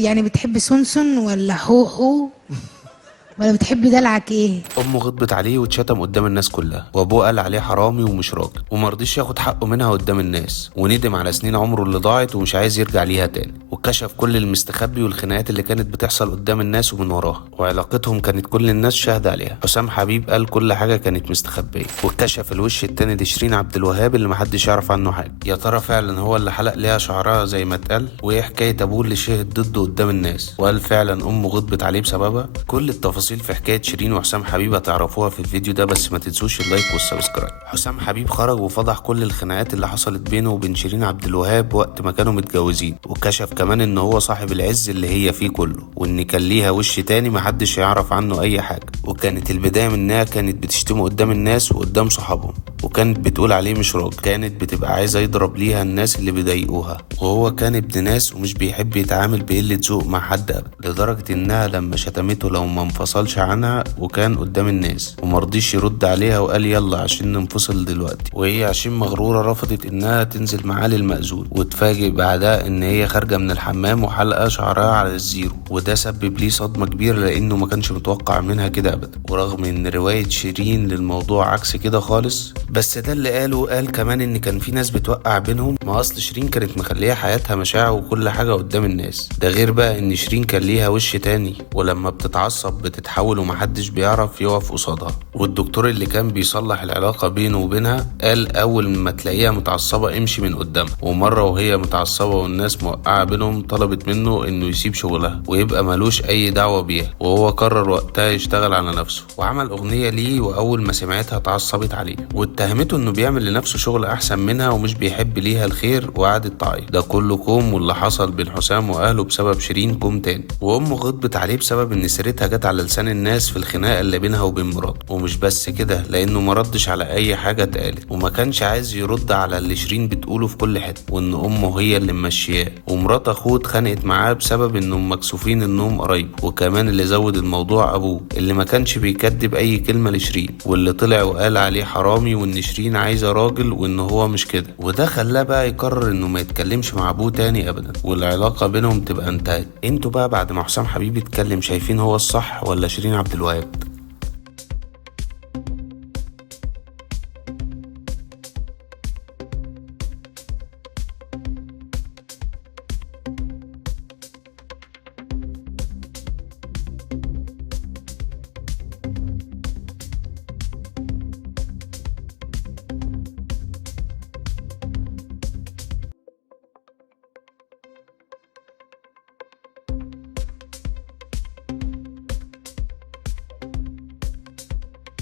يعني بتحب سونسون ولا حوحو ولا بتحب دلعك ايه؟ امه غضبت عليه واتشتم قدام الناس كلها، وابوه قال عليه حرامي ومش راجل، ومرضيش ياخد حقه منها قدام الناس، وندم على سنين عمره اللي ضاعت ومش عايز يرجع ليها تاني، وكشف كل المستخبي والخناقات اللي كانت بتحصل قدام الناس ومن وراها، وعلاقتهم كانت كل الناس شاهده عليها. حسام حبيب قال كل حاجه كانت مستخبيه، وكشف الوش التاني لشيرين عبد الوهاب اللي محدش يعرف عنه حاجه. يا ترى فعلا هو اللي حلق ليها شعرها زي ما اتقال؟ وايه حكايه ابوه اللي شهد ضده قدام الناس؟ وهل فعلا امه غضبت عليه بسببها؟ كل التفاصيل في حكايه شيرين وحسام حبيب هتعرفوها في الفيديو ده، بس ما تنسوش اللايك والسبسكرايب. حسام حبيب خرج وفضح كل الخناقات اللي حصلت بينه وبين شيرين عبد الوهاب وقت ما كانوا متجوزين، وكشف كمان ان هو صاحب العز اللي هي فيه كله، وان كان ليها وش تاني محدش يعرف عنه اي حاجه. وكانت البدايه منها كانت بتشتمه قدام الناس وقدام صحابهم، وكانت بتقول عليه مش راجل، كانت بتبقى عايزه يضرب ليها الناس اللي بيضايقوها، وهو كان ابن ناس ومش بيحب يتعامل بقله ذوق مع حد ابدا، لدرجه انها لما شتمته لو ما انفصلش عنها وكان قدام الناس ومرضيش يرد عليها، وقال يلا عشان ننفصل دلوقتي، وهي عشان مغرورة رفضت انها تنزل معاه للمأذون، وتفاجئ بعدها ان هي خارجة من الحمام وحلقة شعرها على الزيرو، وده سبب ليه صدمة كبيرة لانه ما كانش متوقع منها كده ابدا. ورغم ان رواية شيرين للموضوع عكس كده خالص، بس ده اللي قاله. قال كمان ان كان في ناس بتوقع بينهم، ما اصل شيرين كانت مخليه حياتها مشاع وكل حاجة قدام الناس، ده غير بقى ان شيرين كان ليها وش تاني، ولما بتتعصب بتتحول ومحدش بيعرف يقف قصادها. والدكتور اللي كان بيصلح العلاقة بينه وبينها قال اول ما تلاقيها متعصبة امشي من قدامها. ومرة وهي متعصبة والناس موقعة بينهم طلبت منه انه يسيب شغلها ويبقى ملوش اي دعوة بيها، وهو قرر وقتها يشتغل على نفسه، وعمل اغنية ليه، واول ما سمعتها اتعصبت عليه واتهمته انه بيعمل لنفسه شغل احسن منها ومش بيحب ليها الخير، وقعدت تعيط. ده كله كوم، واللي حصل بين حسام واهله بسبب شيرين كوم تاني. وامه غضبت عليه بسبب ان سيرتها جت على لسان الناس في الخناقة اللي بينها وبين مراته. ومش بس كده، لانه ما ردش على اي حاجه اتقالت، وما كانش عايز يرد على اللي شيرين بتقوله في كل حته، وان امه هي اللي ممشياه. ومرات اخوه اتخانقت معاه بسبب انهم مكسوفين انهم قرايب. وكمان اللي زود الموضوع ابوه اللي ما كانش بيكدب اي كلمه لشيرين، واللي طلع وقال عليه حرامي، وان شيرين عايزه راجل وان هو مش كده. وده خلاه بقى يقرر انه ما يتكلمش مع ابوه تاني ابدا، والعلاقه بينهم تبقى انتهت. انتوا بقى بعد ما حسام حبيب اتكلم شايفين هو الصح ولا شيرين عبد الوهاب؟